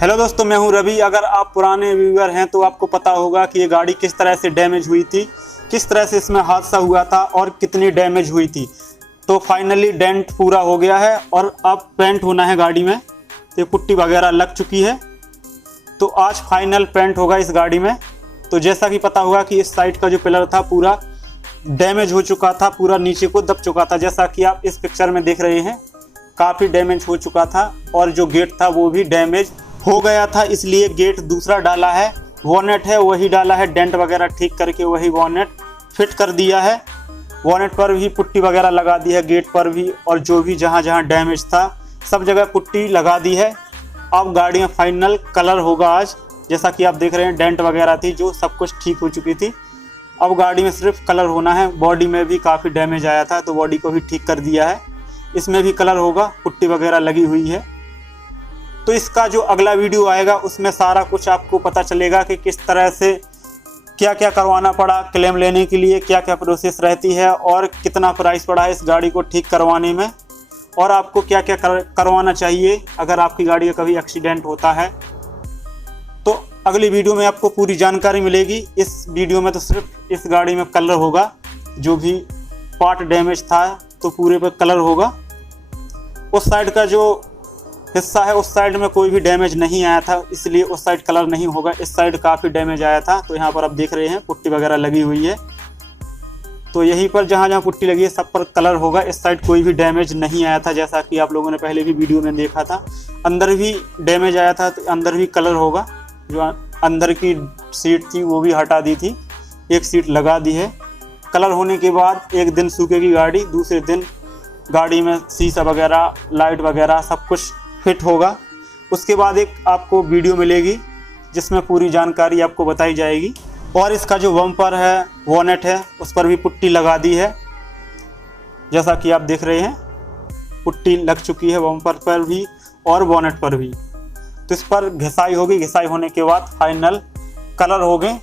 Hello दोस्तों, मैं हूं रवि। अगर आप पुराने व्यूअर हैं तो आपको पता होगा कि ये गाड़ी किस तरह से डैमेज हुई थी, किस तरह से इसमें हादसा हुआ था और कितनी डैमेज हुई थी। तो फाइनली डेंट पूरा हो गया है और अब पेंट होना है गाड़ी में। तो पुट्टी वगैरह लग चुकी है, तो आज फाइनल पेंट होगा इस गाड़ी में। तो जैसा कि पता होगा कि इस साइड का जो पिलर था पूरा डैमेज हो चुका था, पूरा नीचे को दब चुका था। जैसा कि आप इस पिक्चर में देख रहे हैं, काफ़ी डैमेज हो चुका था और जो गेट था वो भी डैमेज हो गया था, इसलिए गेट दूसरा डाला है। वॉनेट है वही डाला है, डेंट वगैरह ठीक करके वही वॉनेट फिट कर दिया है। वॉनेट पर भी पुट्टी वगैरह लगा दी है, गेट पर भी, और जो भी जहाँ जहाँ डैमेज था सब जगह पुट्टी लगा दी है। अब गाड़ी में फाइनल कलर होगा आज। जैसा कि आप देख रहे हैं, डेंट वगैरह थी जो सब कुछ ठीक हो चुकी थी। अब गाड़ी में सिर्फ कलर होना है। बॉडी में भी काफ़ी डैमेज आया था तो बॉडी को भी ठीक कर दिया है। इसमें भी कलर होगा, पुट्टी वगैरह लगी हुई है। तो इसका जो अगला वीडियो आएगा उसमें सारा कुछ आपको पता चलेगा कि किस तरह से क्या क्या करवाना पड़ा क्लेम लेने के लिए, क्या क्या प्रोसेस रहती है और कितना प्राइस पड़ा है इस गाड़ी को ठीक करवाने में, और आपको क्या क्या करवाना चाहिए अगर आपकी गाड़ी का कभी एक्सीडेंट होता है। तो अगली वीडियो में आपको पूरी जानकारी मिलेगी। इस वीडियो में तो सिर्फ इस गाड़ी में कलर होगा, जो भी पार्ट डैमेज था तो पूरे पर कलर होगा। उस साइड का जो हिस्सा है उस साइड में कोई भी डैमेज नहीं आया था, इसलिए उस साइड कलर नहीं होगा। इस साइड काफ़ी डैमेज आया था, तो यहाँ पर आप देख रहे हैं पुट्टी वगैरह लगी हुई है। तो यहीं पर जहाँ जहाँ पुट्टी लगी है सब पर कलर होगा। इस साइड कोई भी डैमेज नहीं आया था, जैसा कि आप लोगों ने पहले भी वीडियो में देखा था। अंदर भी डैमेज आया था तो अंदर भी कलर होगा। जो अंदर की सीट थी वो भी हटा दी थी, एक सीट लगा दी है। कलर होने के बाद एक दिन सूखेगी गाड़ी, दूसरे दिन गाड़ी में शीशा वगैरह, लाइट वगैरह सब कुछ फिट होगा। उसके बाद एक आपको वीडियो मिलेगी जिसमें पूरी जानकारी आपको बताई जाएगी। और इसका जो बम्पर है, वॉनेट है, उस पर भी पुट्टी लगा दी है। जैसा कि आप देख रहे हैं, पुट्टी लग चुकी है बम्पर पर भी और वॉनेट पर भी। तो इस पर घिसाई होगी, घिसाई होने के बाद फाइनल कलर हो गए।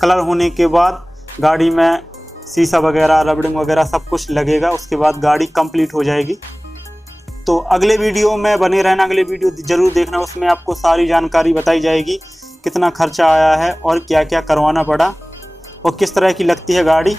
कलर होने के बाद गाड़ी में शीशा वगैरह, रबड़िंग वगैरह सब कुछ लगेगा। उसके बाद गाड़ी कंप्लीट हो जाएगी। तो अगले वीडियो में बने रहना, अगले वीडियो ज़रूर देखना। उसमें आपको सारी जानकारी बताई जाएगी, कितना खर्चा आया है और क्या क्या करवाना पड़ा और किस तरह की लगती है गाड़ी।